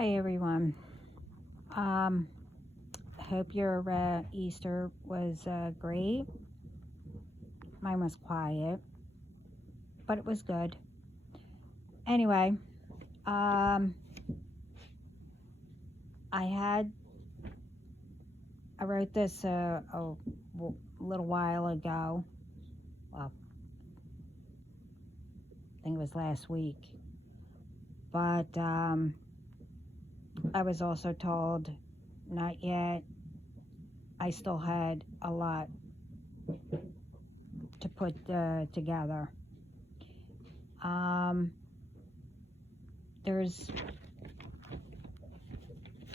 Hi everyone. Um, hope your Easter was great. Mine was quiet, but it was good. Anyway, um, I had I wrote this little while ago. Well, I think it was last week, but I was also told not yet. I still had a lot to put together. Um, there's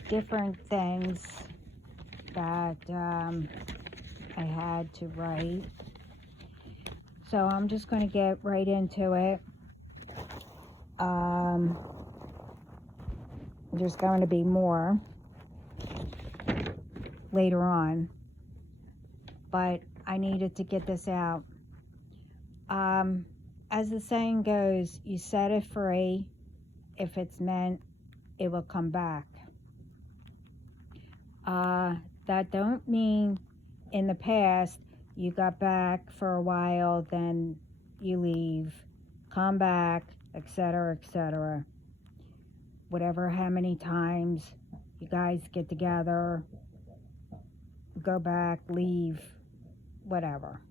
different things that I had to write. So I'm just going to get right into it. Um, there's going to be more later on, but I needed to get this out. As the saying goes, you set it free. If it's meant, it will come back. That don't mean in the past you got back for a while, then you leave, come back, etc., etc. Whatever, how many times you guys get together, go back, leave, whatever.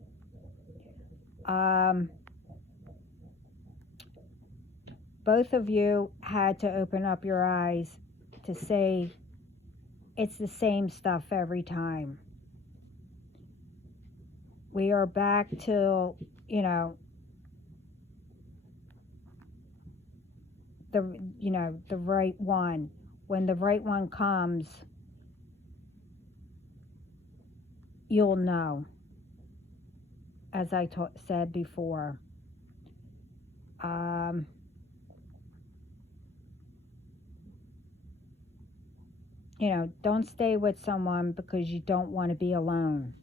Both of you had to open up your eyes to say it's the same stuff every time. We are back to, the right one. When the right one comes, you'll know, as I said before. Don't stay with someone because you don't want to be alone.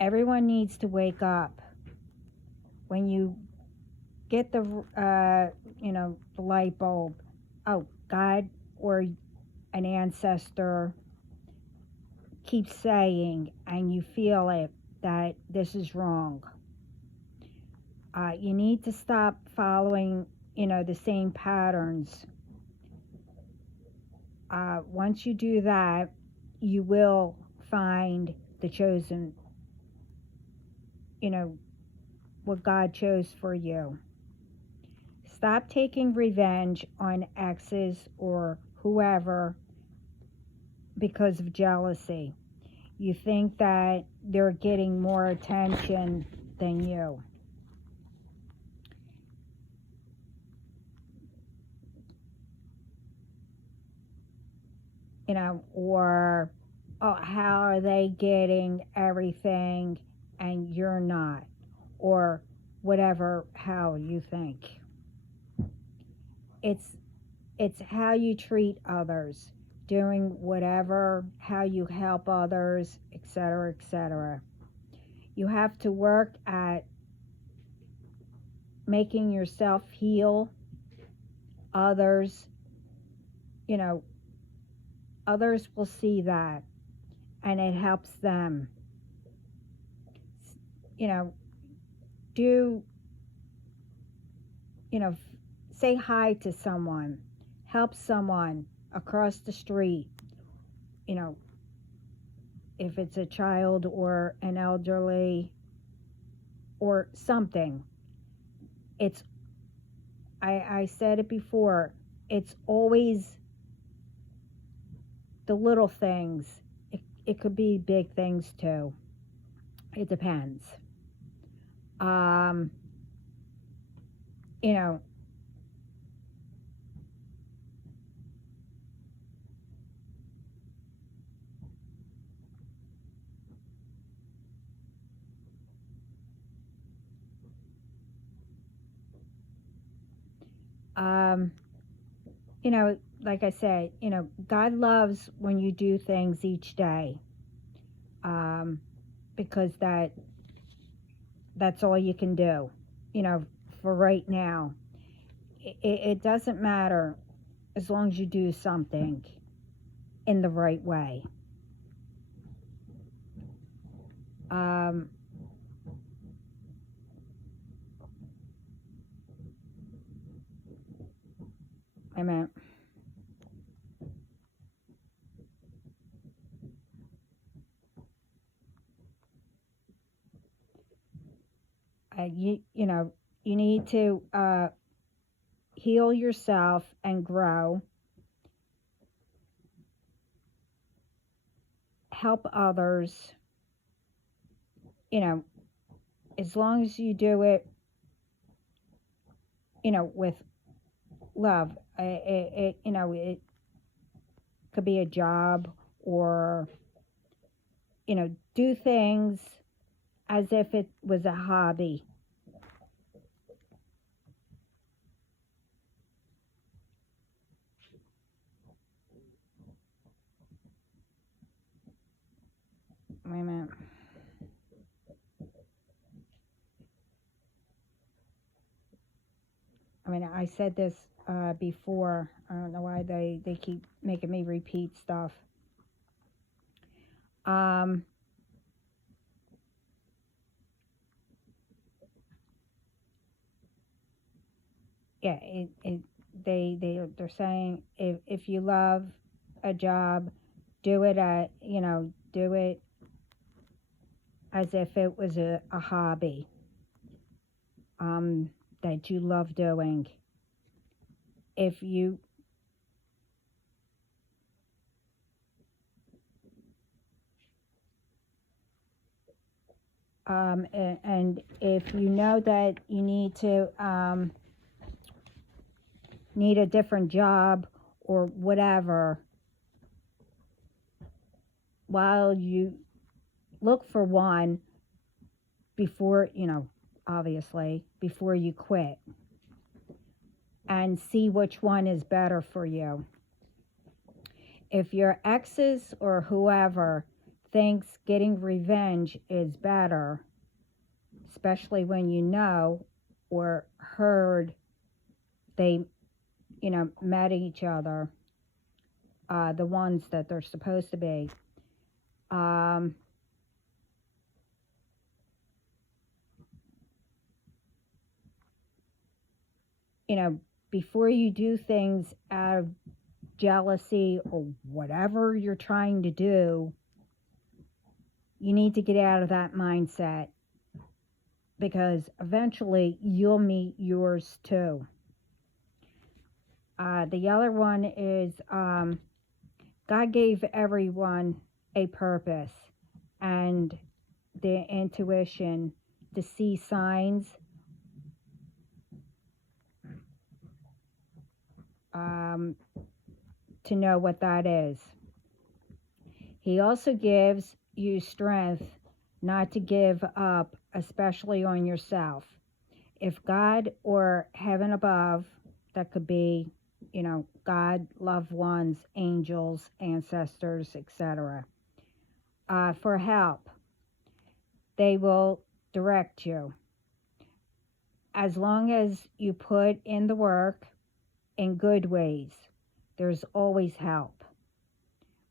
Everyone needs to wake up. When you get the light bulb, oh, God or an ancestor keeps saying, and you feel it, that this is wrong. You need to stop following, the same patterns. Once you do that, you will find the chosen, what God chose for you. Stop taking revenge on exes or whoever because of jealousy. You think that they're getting more attention than you. Or, oh, how are they getting everything and you're not? Or whatever, how you think. It's how you treat others, doing whatever, how you help others, etc., etc. You have to work at making yourself heal. Others, others will see that, and it helps them. Say hi to someone, help someone across the street, if it's a child or an elderly or something. I said it before, it's always the little things. It could be big things too. It depends. You know, like I said, God loves when you do things each day, because that's all you can do, for right now. It doesn't matter as long as you do something in the right way. Amen. You know, you need to heal yourself and grow, help others, you know, as long as you do it, you know, with love. You know, it could be a job, or, you know, do things as if it was a hobby. Wait a minute. I mean, I said this before. I don't know why they keep making me repeat stuff. Um, yeah, they're saying if you love a job, do it you know, do it as if it was a hobby that you love doing. If you and if you know that you need a different job or whatever, while you look for one before, you know, obviously before you quit, and see which one is better for you. If your exes or whoever thinks getting revenge is better, especially when you know or heard they, you know, met each other, the ones that they're supposed to be, you know, before you do things out of jealousy or whatever you're trying to do, you need to get out of that mindset, because eventually you'll meet yours too. The other one is God gave everyone a purpose and the intuition to see signs, to know what that is. He also gives you strength not to give up, especially on yourself. If God or heaven above, that could be, you know, God, loved ones, angels, ancestors, etc., for help, they will direct you. As long as you put in the work in good ways, there's always help.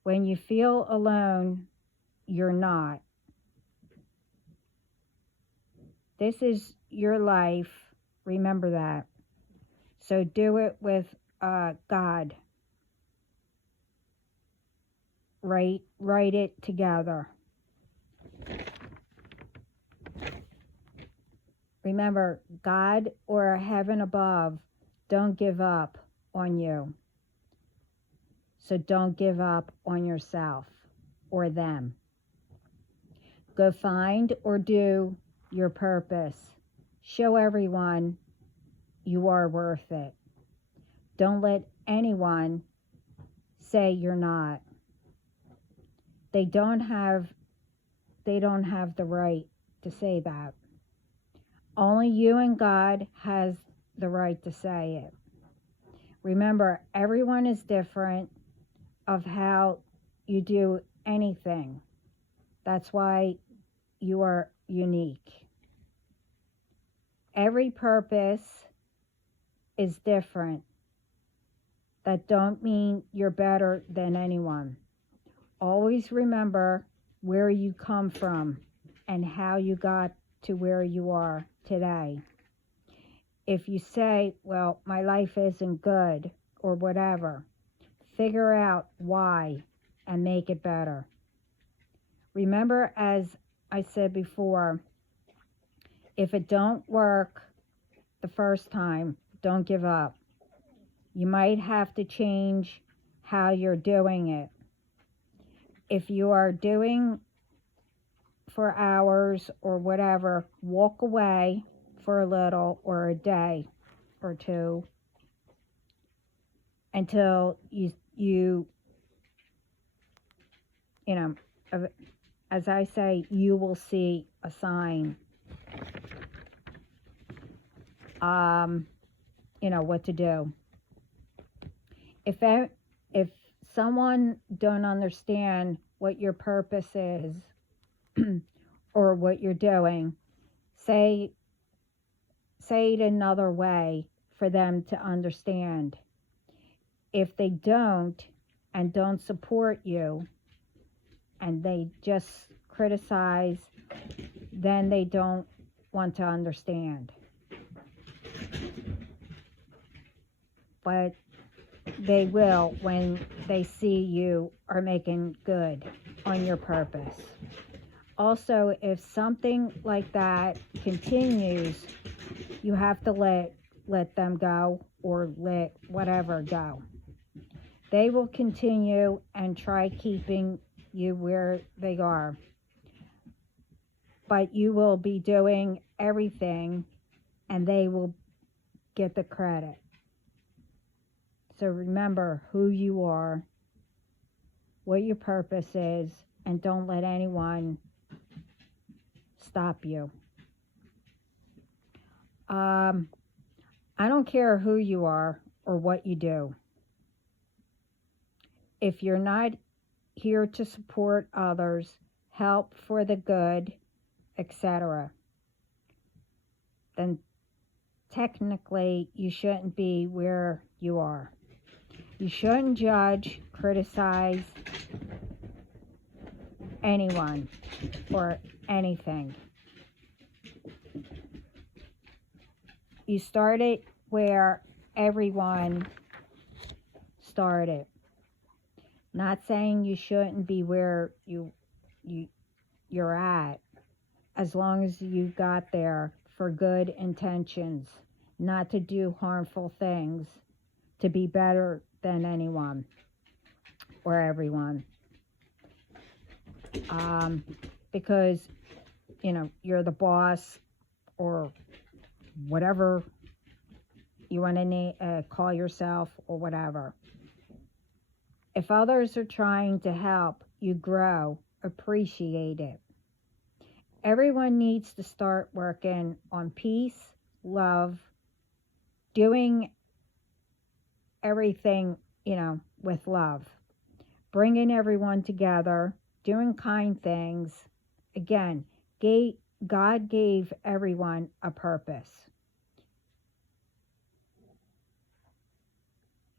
When you feel alone, you're not. This is your life. Remember that. So do it with God. Write it together. Remember, God or heaven above don't give up on you. So don't give up on yourself or them. Go find or do your purpose. Show everyone you are worth it. Don't let anyone say you're not. They don't have the right to say that. Only you and God has the right to say it. Remember, everyone is different of how you do anything. That's why you are unique. Every purpose is different. That don't mean you're better than anyone. Always remember where you come from and how you got to where you are today. If you say, well, my life isn't good or whatever, figure out why and make it better. Remember, as I said before, if it don't work the first time, don't give up. You might have to change how you're doing it. If you are doing for hours or whatever, walk away for a little or a day or two until you know, as I say, you will see a sign, what to do. If someone don't understand what your purpose is or what you're doing, say it another way for them to understand. If they don't and don't support you and they just criticize, then they don't want to understand. But they will when they see you are making good on your purpose. Also, if something like that continues, you have to let them go or let whatever go. They will continue and try keeping you where they are. But you will be doing everything and they will get the credit. So remember who you are, what your purpose is, and don't let anyone stop you. I don't care who you are or what you do. If you're not here to support others, help for the good, etc., then technically you shouldn't be where you are. You shouldn't judge, criticize anyone or anything. You started where everyone started. Not saying you shouldn't be where you're at, as long as you got there for good intentions, not to do harmful things, to be better than anyone or everyone. Because, you're the boss or whatever you want to call yourself or whatever. If others are trying to help you grow, appreciate it. Everyone needs to start working on peace, love, doing everything, with love, bringing everyone together, doing kind things. Again, God gave everyone a purpose.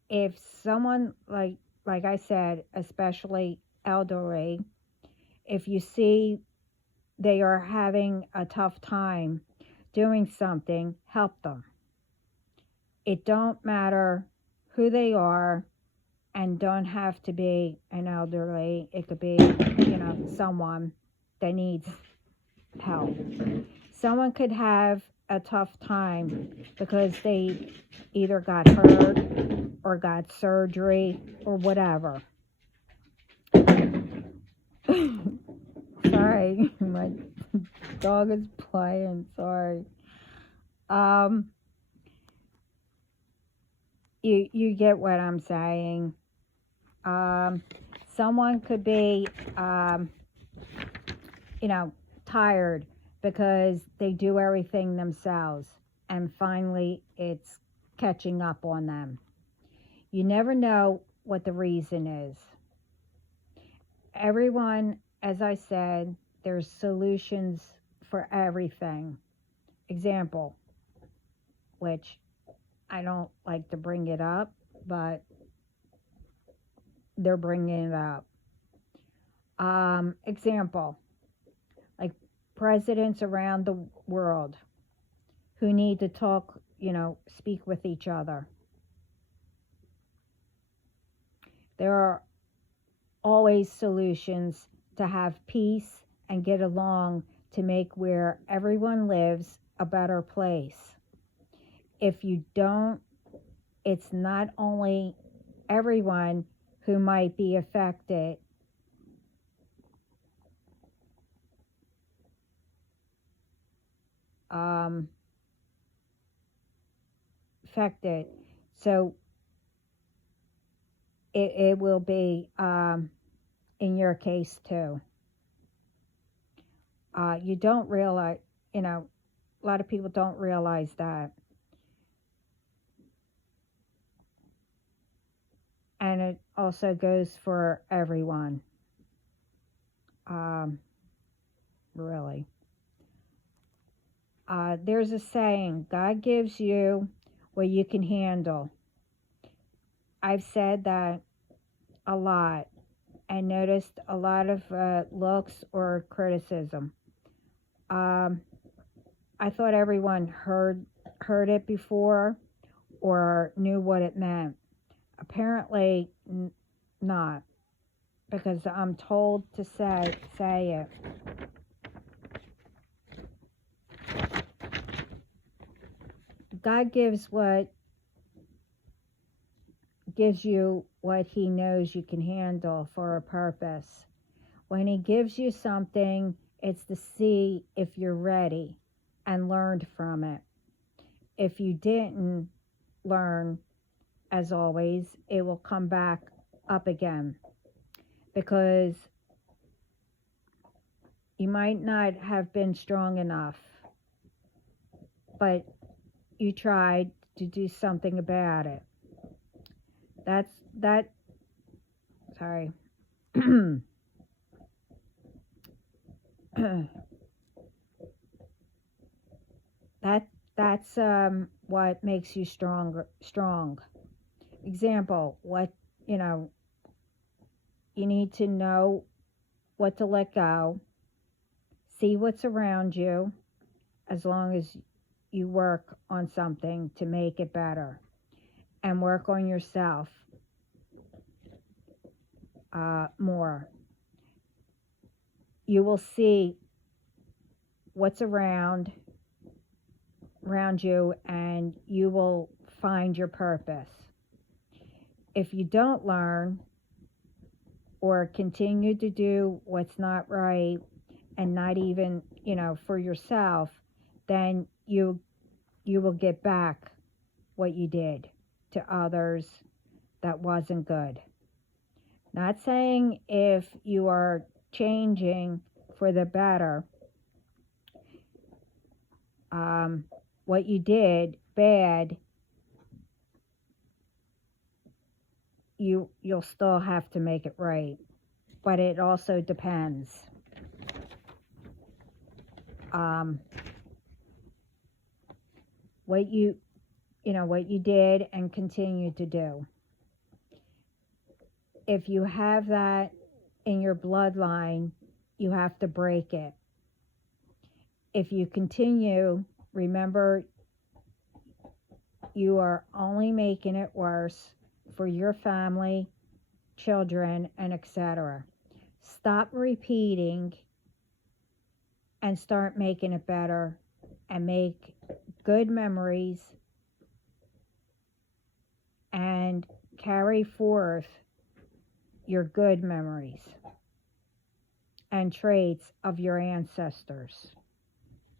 If someone, like I said, especially elderly, if you see they are having a tough time doing something, help them. It don't matter who they are, and don't have to be an elderly. It could be, someone that needs help. Someone could have a tough time because they either got hurt or got surgery or whatever. Sorry, my dog is playing. Sorry. You get what I'm saying. Someone could be, tired because they do everything themselves, and finally it's catching up on them. You never know what the reason is. Everyone, as I said, there's solutions for everything. Example, which I don't like to bring it up, but they're bringing it up. Example, like presidents around the world who need to talk, speak with each other. There are always solutions to have peace and get along to make where everyone lives a better place. If you don't, it's not only everyone who might be affected, um, so it will be in your case too. You don't realize, a lot of people don't realize that. And it also goes for everyone. Really. There's a saying, God gives you what you can handle. I've said that a lot and noticed a lot of looks or criticism. I thought everyone heard it before or knew what it meant. Apparently not, because I'm told to say it. God gives you what he knows you can handle for a purpose. When he gives you something, it's to see if you're ready and learned from it. If you didn't learn, as always, it will come back up again, because you might not have been strong enough, but you tried to do something about it. Sorry. That's what makes you strong. Example, you need to know what to let go, see what's around you, as long as you work on something to make it better, and work on yourself more. You will see what's around you, and you will find your purpose. If you don't learn or continue to do what's not right, and not even, for yourself, then you will get back what you did to others that wasn't good. Not saying if you are changing for the better, what you did bad, you'll still have to make it right. But it also depends. What you did and continue to do. If you have that in your bloodline, you have to break it. If you continue, remember, you are only making it worse for your family, children, and etc. Stop repeating and start making it better, and make good memories and carry forth your good memories and traits of your ancestors,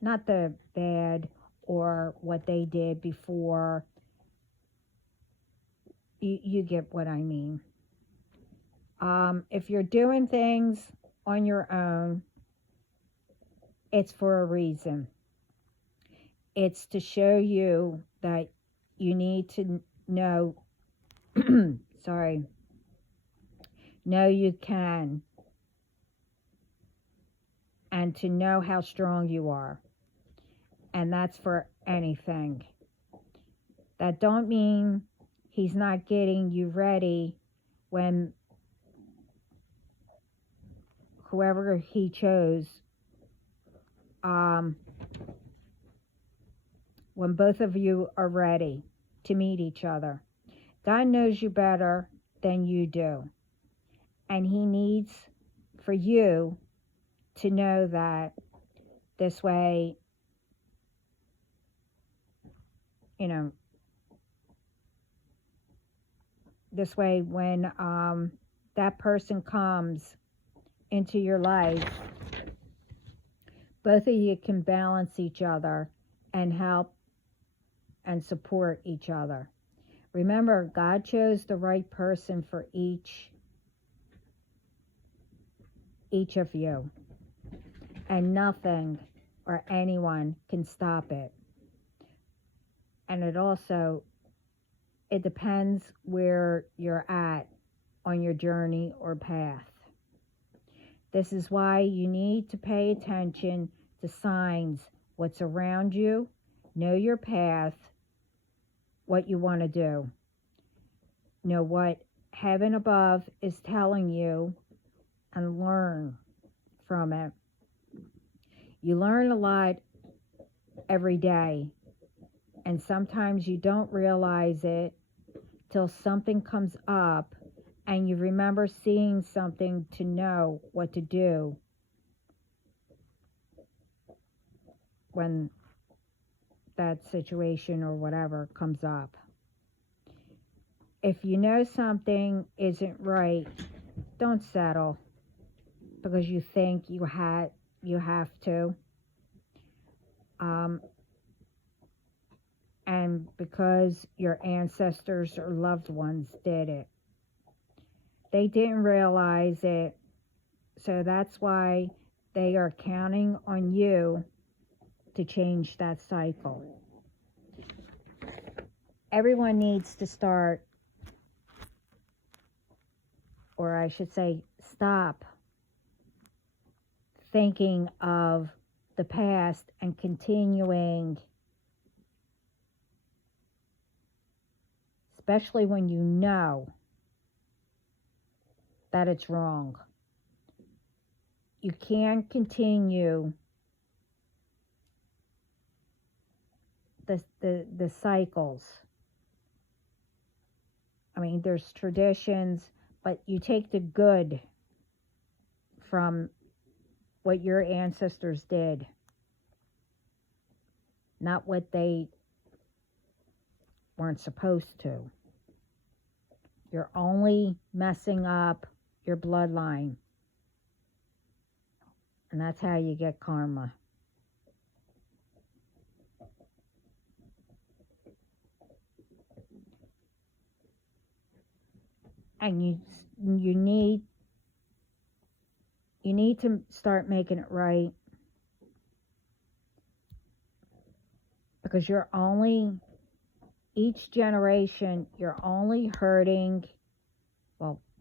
not the bad or what they did before. You get what I mean. If you're doing things on your own, it's for a reason. It's to show you that you need to know, know you can, and to know how strong you are. And that's for anything. That don't mean he's not getting you ready when whoever he chose, when both of you are ready to meet each other. God knows you better than you do. And he needs for you to know that this way, this way when that person comes into your life, both of you can balance each other and help and support each other. Remember, God chose the right person for each of you, and nothing or anyone can stop it. And it depends where you're at on your journey or path. This is why you need to pay attention to signs, what's around you, know your path, what you want to do. Know what heaven above is telling you and learn from it. You learn a lot every day, and sometimes you don't realize it till something comes up and you remember seeing something to know what to do when that situation or whatever comes up. If you know something isn't right, don't settle because you think you have to. And because your ancestors or loved ones did it. They didn't realize it, so that's why they are counting on you to change that cycle. Everyone needs to start, or I should say, stop thinking of the past and continuing, especially when you know that it's wrong. You can't continue the cycles. I mean, there's traditions, but you take the good from what your ancestors did, not what they weren't supposed to. You're only messing up your bloodline. And that's how you get karma. And you need to start making it right, because each generation, you're only hurting,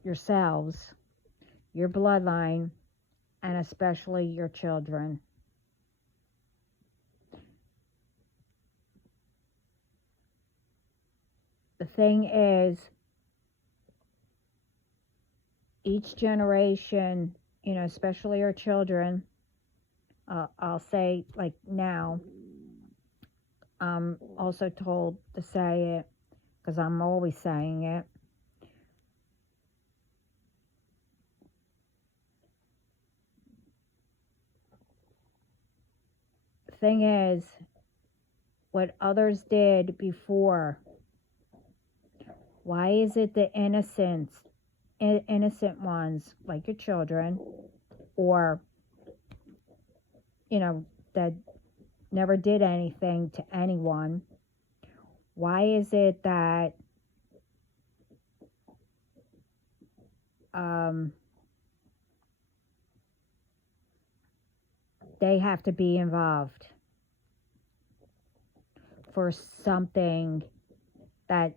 yourselves, your bloodline, and especially your children. The thing is, each generation, especially our children, I'll say like now, I'm also told to say it because I'm always saying it. The thing is, what others did before, why is it the innocent ones, like your children, or, that never did anything to anyone, why is it that they have to be involved for something that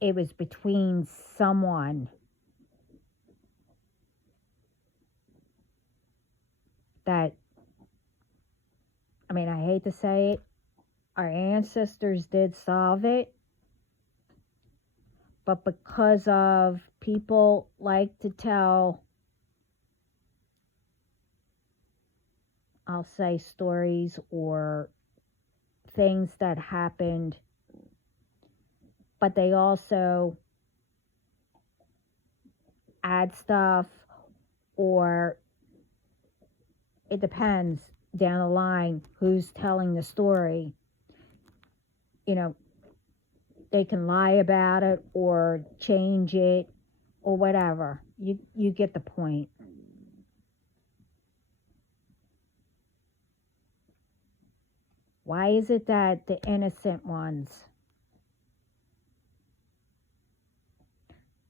it was between someone that, I mean, I hate to say it, our ancestors did solve it, but because of people like to tell I'll say, stories or things that happened, but they also add stuff, or it depends down the line who's telling the story. You know, they can lie about it or change it or whatever. You get the point. Why is it that the innocent ones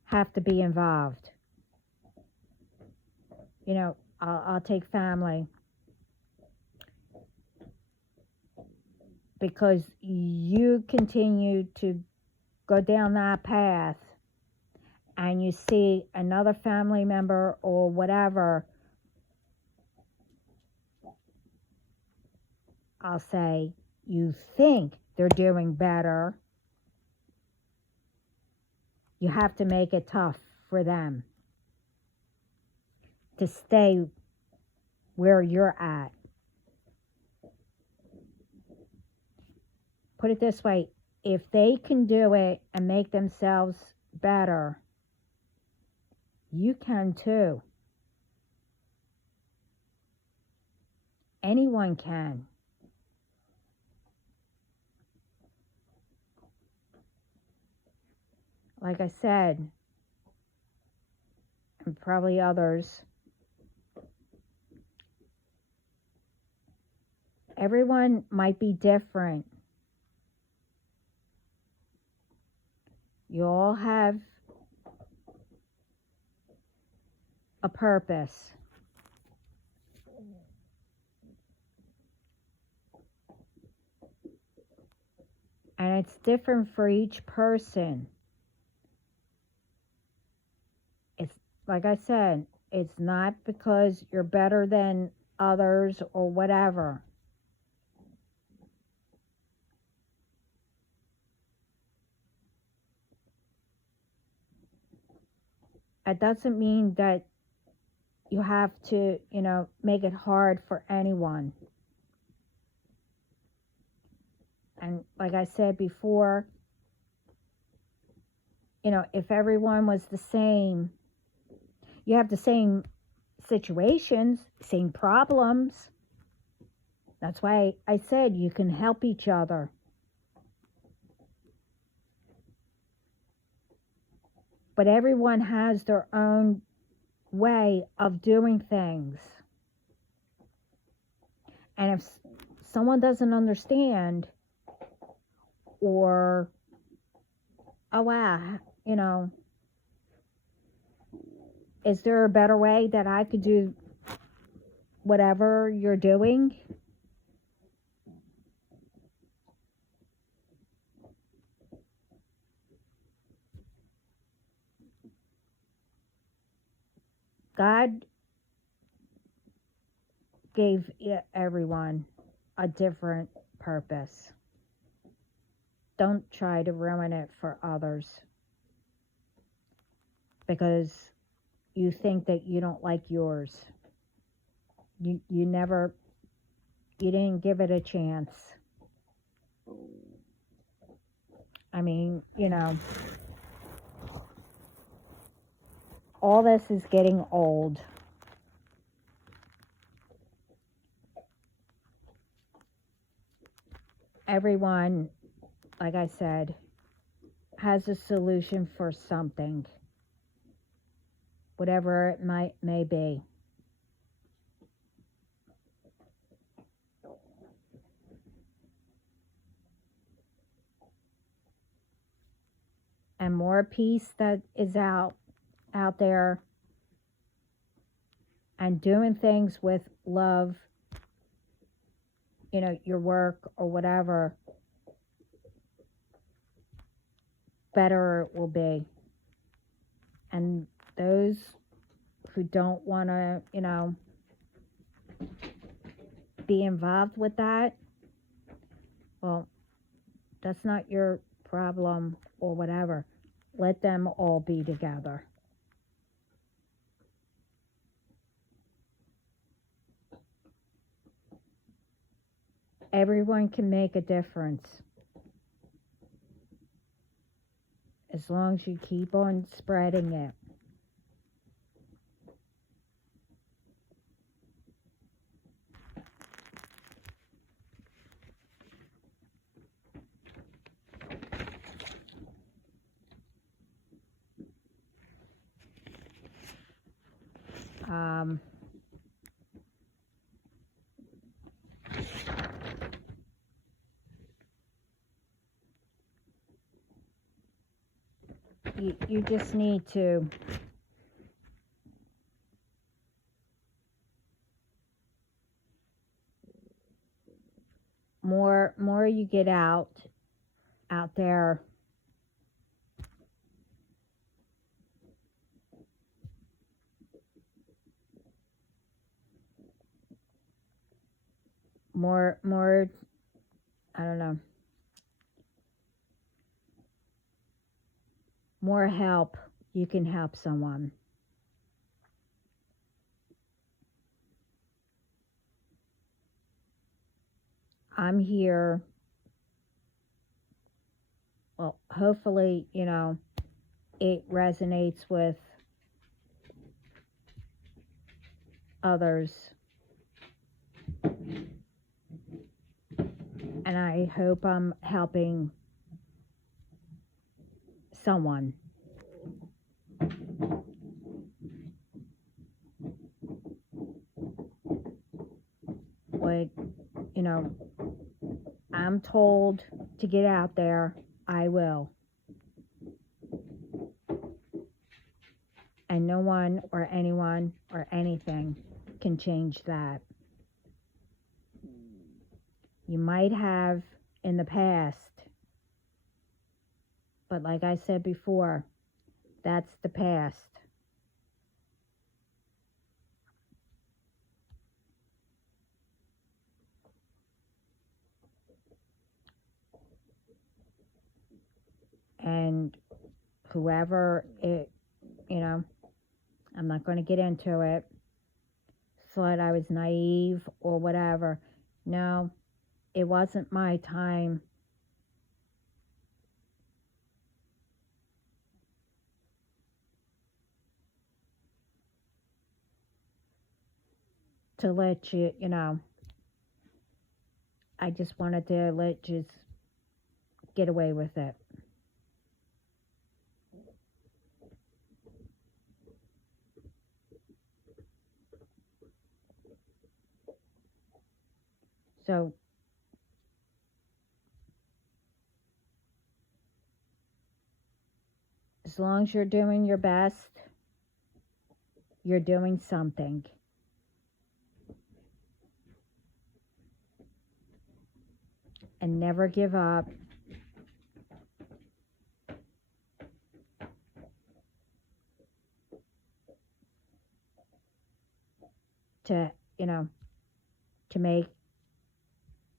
have to be involved? You know, I'll take family. Because you continue to go down that path and you see another family member or whatever, I'll say, you think they're doing better, you have to make it tough for them to stay where you're at. Put it this way, if they can do it and make themselves better, you can too. Anyone can. Like I said, and probably others, everyone might be different. You all have a purpose. And it's different for each person. It's like I said, it's not because you're better than others or whatever. It doesn't mean that you have to, make it hard for anyone. And like I said before, if everyone was the same, you have the same situations, same problems. That's why I said you can help each other. But everyone has their own way of doing things. And if someone doesn't understand, or, oh wow, is there a better way that I could do whatever you're doing? God gave everyone a different purpose. Don't try to ruin it for others because you think that you don't like yours. You didn't give it a chance. I mean, all this is getting old. Everyone, like I said, has a solution for something, whatever it may be. And more peace that is out there, and doing things with love, your work or whatever, better it will be. And those who don't want to, be involved with that, well, that's not your problem or whatever. Let them all be together. everyone can make a difference. As long as you keep on spreading it. You just need to more you get out there, more I don't know, more help you can help someone. I'm here. Well, hopefully, it resonates with others. And I hope I'm helping someone. What, I'm told to get out there, I will. And no one or anyone or anything can change that. You might have in the past, but like I said before, that's the past. And whoever it, I'm not going to get into it, thought I was naive or whatever. No, it wasn't my time to let you, I just wanted to let you get away with it. So, as long as you're doing your best, you're doing something. And never give up. To, to make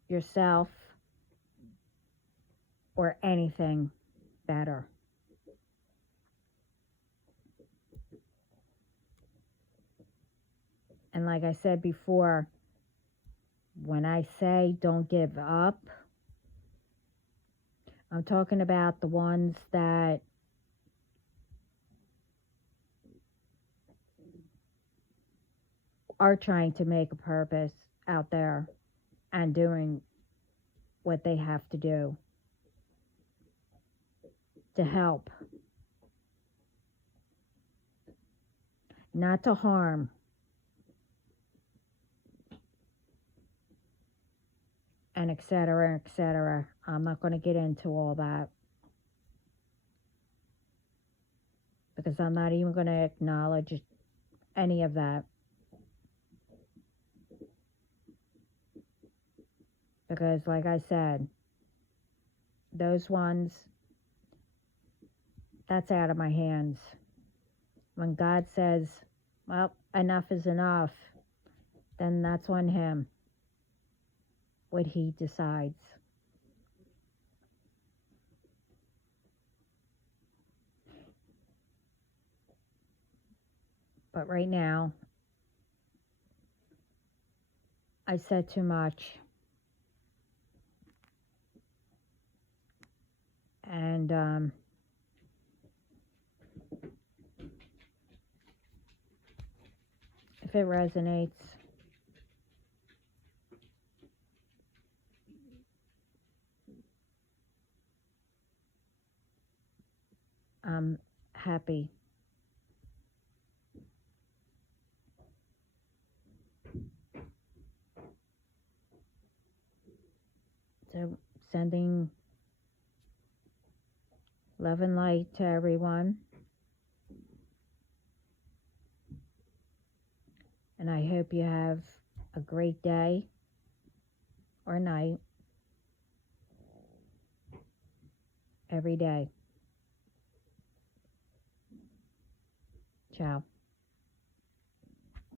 yourself or anything better. And like I said before, when I say don't give up, I'm talking about the ones that are trying to make a purpose out there and doing what they have to do to help, not to harm. And etc. etc. I'm not going to get into all that because I'm not even going to acknowledge any of that. Because like I said, those ones, that's out of my hands. When God says, well, enough is enough, then that's on him, what he decides. But right now, I said too much. And if it resonates, I'm happy. So sending love and light to everyone. And I hope you have a great day or night every day. Ciao.